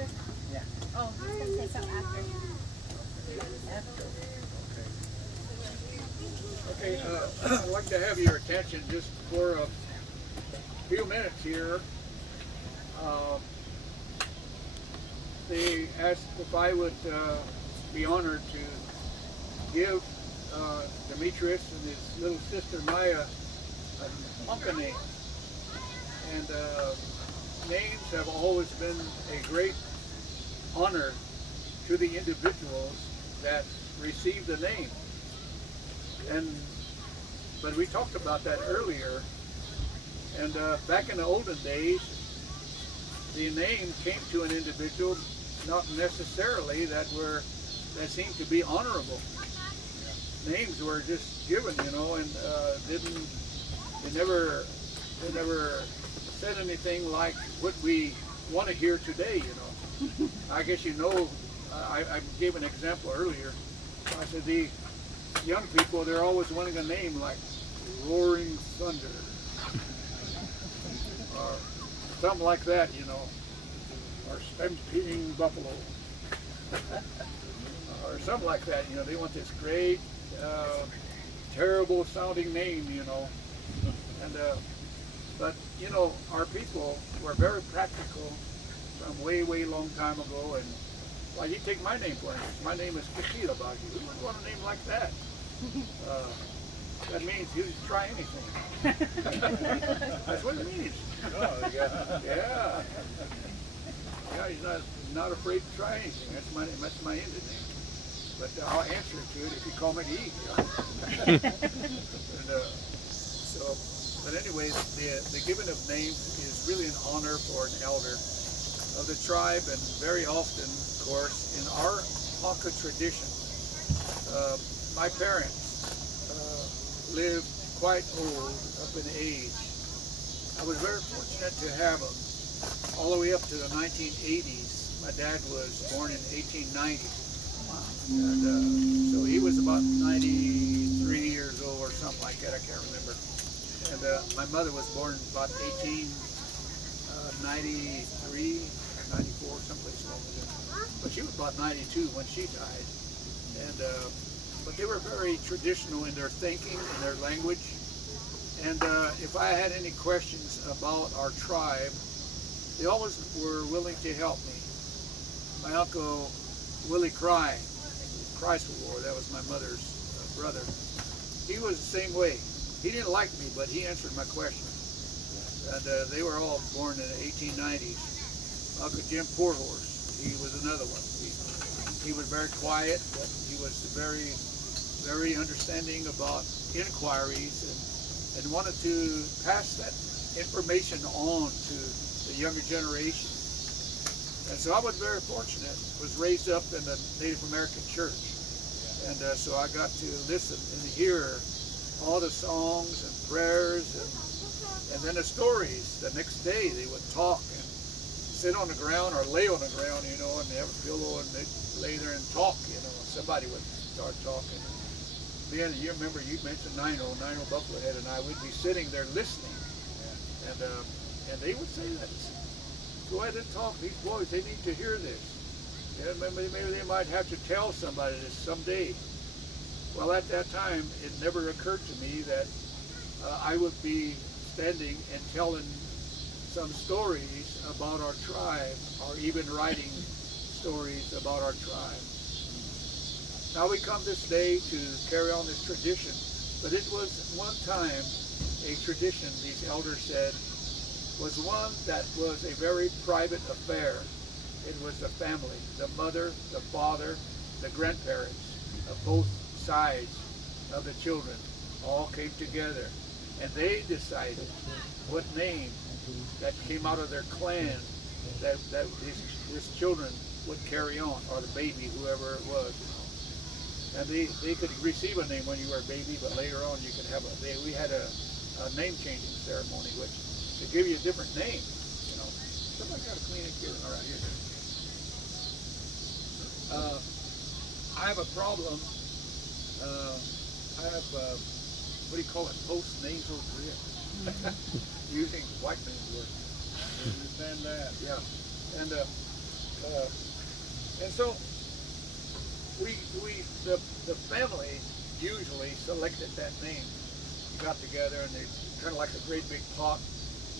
after? Yeah. Oh, he's going to say something after. Okay, I'd like to have your attention just for a few minutes here. Uh, they asked if I would be honored to give Demetrius and his little sister Maya a pumpkin name. And names have always been a great honor to the individuals that receive the name. But we talked about that earlier. And back in the olden days, the name came to an individual not necessarily that seemed to be honorable. Names were just given, and they never said anything like what we want to hear today. I guess I gave an example earlier. I said the young people, they're always wanting a name like Roaring Thunder or something like that, or Stampeding Buffalo or something like that. They want this great, terrible sounding name, and but our people were very practical from way long time ago. And well, you take my name for instance. My name is Kashila Bagi. Who would want a name like that? That means you try anything. That's what it means. Oh, Yeah. Yeah, he's not afraid to try anything. That's my Indian name. But I'll answer to it if you call me to eat. And, but anyways, the giving of names is really an honor for an elder of the tribe, and very often, of course, in our Hakka tradition, my parents lived quite old, up in age. I was very fortunate to have them all the way up to the 1980s. My dad was born in 1890. And so he was about 93 years old or something like that, I can't remember. And my mother was born about 1893, 94, someplace along there. But she was about 92 when she died. And but they were very traditional in their thinking and their language. And if I had any questions about our tribe, they always were willing to help me. My uncle Willie Chrysler, that was my mother's brother. He was the same way. He didn't like me, but he answered my questions. And they were all born in the 1890s. Uncle Jim Poorhorse, he was another one. He was very quiet, but he was very understanding about inquiries and wanted to pass that information on to the younger generation. And so I was very fortunate. Was raised up in the Native American church. And so I got to listen and hear all the songs and prayers and then the stories. The next day they would talk and sit on the ground or lay on the ground, and they have a pillow and they'd lay there and talk, Somebody would start talking. Then you remember you mentioned Nino Buffalo Head, and I would be sitting there listening. And they would say that. Go ahead and talk. These boys, they need to hear this. Yeah, maybe they might have to tell somebody this someday. Well, at that time, it never occurred to me that I would be standing and telling some stories about our tribe, or even writing stories about our tribe. Now we come this day to carry on this tradition, but it was one time a tradition, these elders said, was one that was a very private affair. It was the family, the mother, the father, the grandparents of both sides of the children all came together, and they decided what name that came out of their clan that these children would carry on, or the baby, whoever it was. And they could receive a name when you were a baby, but later on you could have we had a name changing ceremony, which to give you a different name, Somebody got a clean it here. All right, here. I have a problem. I have, what do you call it, post-nasal drip. Using white man's word. I understand that. Yeah. And And so the family usually selected that name. You got together and they kind of like a great big pot.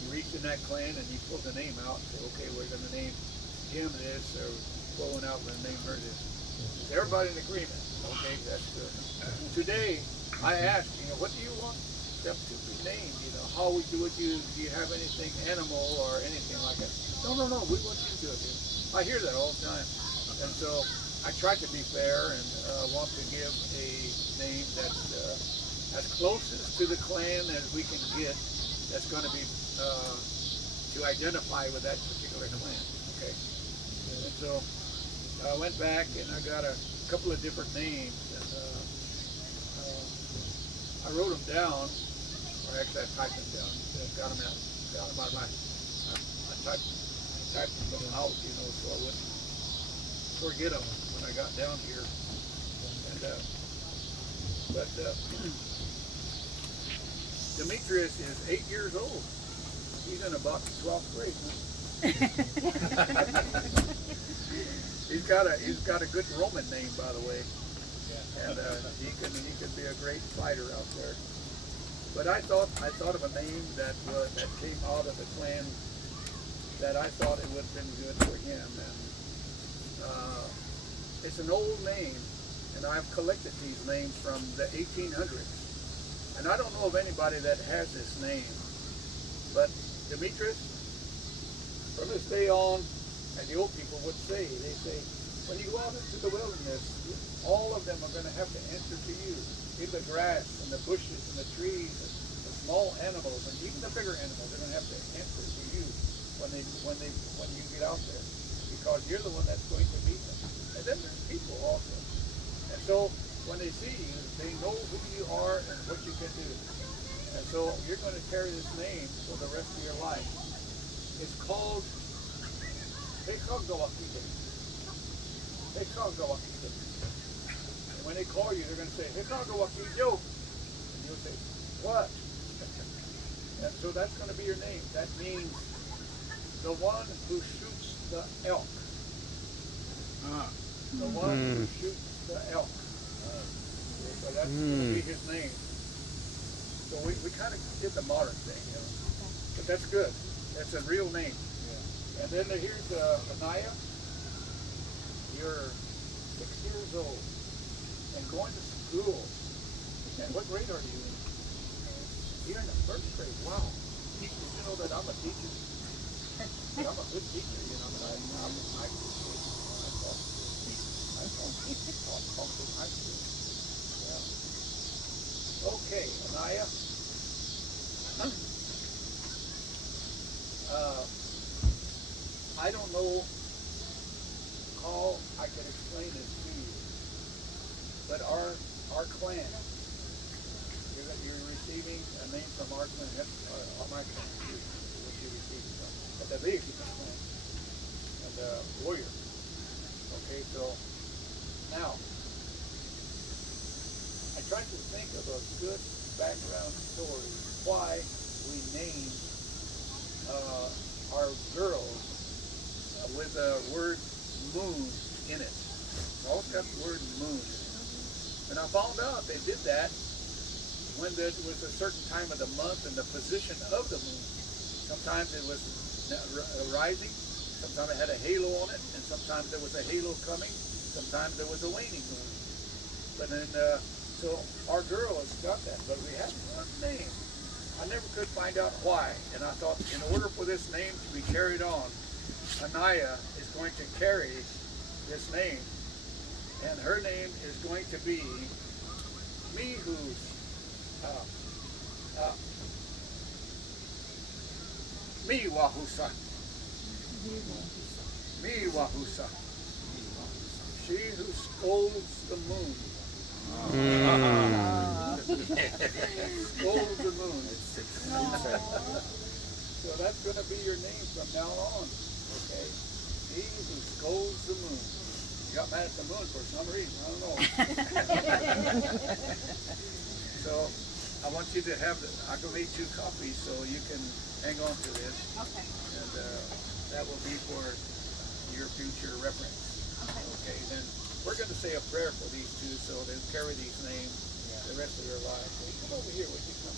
You reach in that clan and you pull the name out and say, okay, we're going to name him this, or blowing out and name her this. Is everybody in agreement? Okay, that's good. Today, I ask, what do you want them to be named? How we do it? Do you have anything animal or anything like that? No, we want you to do it. I hear that all the time. And so I try to be fair and want to give a name that's as closest to the clan as we can get, that's going to be to identify with that particular clan. Okay. And so I went back and I got a couple of different names, and I wrote them down, or actually I typed them down. Got them out of my. I typed them out, so I wouldn't forget them when I got down here. And but Demetrius is 8 years old. He's in about the 12th grade. He's got a good Roman name, by the way, and he could be a great fighter out there. But I thought of a name that came out of the clan that I thought it would have been good for him, and it's an old name, and I've collected these names from the 1800s, and I don't know of anybody that has this name, but Demetrius, from this day on, and the old people would say, they say, when you go out into the wilderness, all of them are going to have to answer to you. In the grass and the bushes and the trees and the small animals and even the bigger animals are going to have to answer to you when you get out there, because you're the one that's going to meet them. And then there's people also. And so when they see you, they know who you are and what you can do. And so you're going to carry this name for the rest of your life. It's called Hekagawakite. Hekagawakite. And when they call you, they're going to say, Hekagawakite. And you'll say, what? And so that's going to be your name. That means the one who shoots the elk. The one who shoots the elk. So that's going to be his name. So we kind of did the modern thing, But that's good. That's a real name. Yeah. And then here's Anaya. You're 6 years old and going to school. And what grade are you in? You're in the first grade. Wow. Did you know that I'm a teacher? But I'm a good teacher, but I taught high school. Yeah. Okay, Anaya. I don't know how I can explain this to you, but our clan, you're receiving a name from our clan. That's my clan. What you're receiving from. But the big clan and warrior. Okay, so now I tried to think of a good background story why we named our girls with the word moon in it. All got the word moon. And I found out they did that when there was a certain time of the month and the position of the moon. Sometimes it was rising, sometimes it had a halo on it, and sometimes there was a halo coming, sometimes there was a waning moon. But then, so our girls got that, but we had one name. I never could find out why, and I thought in order for this name to be carried on, Anaya is going to carry this name, and her name is going to be Mihu's Miwahusa. Miwahusa. She who scolds the moon. Scolds the moon. So that's going to be your name from now on. Okay? He who scolds the moon. You got mad at the moon for some reason. I don't know. So I want you to have I can make 2 copies so you can hang on to this. Okay. And that will be for your future reference. Okay. Okay, then we're going to say a prayer for these two so they'll carry these names the rest of their lives. So you come over here, would you come?